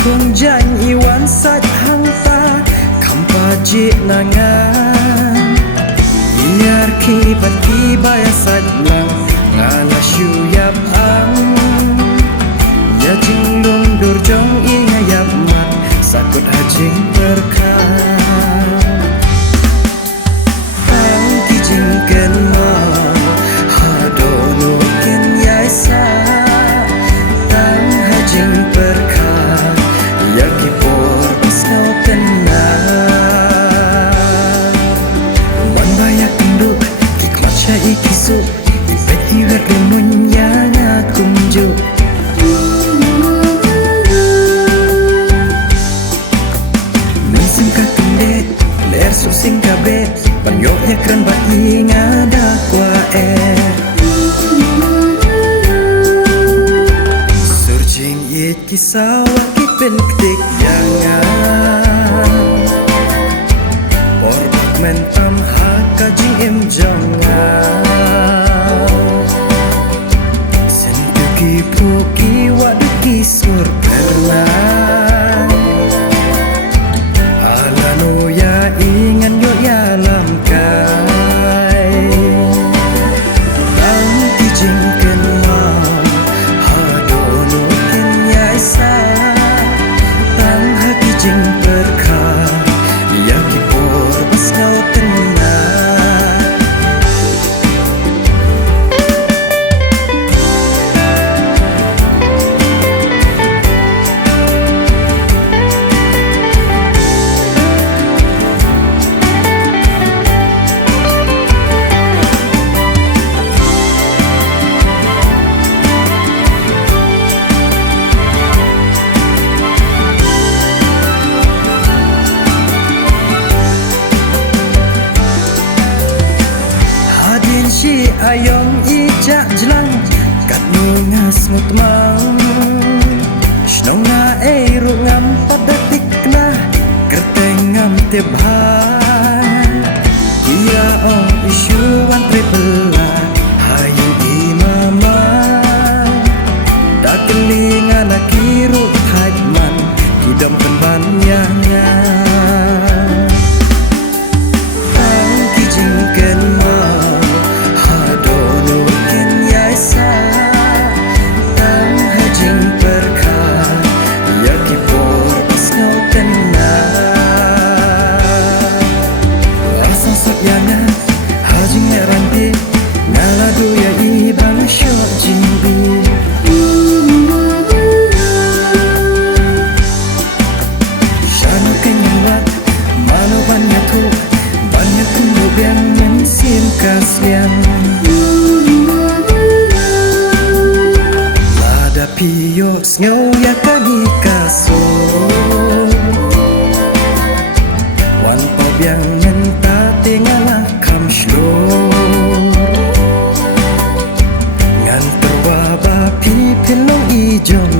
Kung jan iwan sat hang ta kampa je nangan iar kibat kibaya sat lang ngala syuyap ang ya jing lundur jong ingayap mat sakut hajing berkah ang kijing kenma hadono ken yaisa tang hajing berkah yaki por isno tenang man bayak induk kikmat syai kisu ipet iwer remun yang akumju mensim kakende ler susing kabe banyok yakran bat ingada kwa surjing it kisawa kipen ketik jangan Orbak mentam haka jing em jangan Sentuki puki waduki sur perlan Alano ya ingan yo ya lamkai Ang kijing kenam hadono ken yaisa jing berkah yaki por basau tenang si ayong ijak jelang kat nungas mutmang snong na ero ngam padatik na kerteng ngam tebhan ia on isyuan tripla hayu imama dakelingan akiru thajman kidam penbannya ang kijing kenma kasihan lada piyok snyo ya kani kaso wan pabyang menta tingala kam shlor ngan terwaba pipilong ijon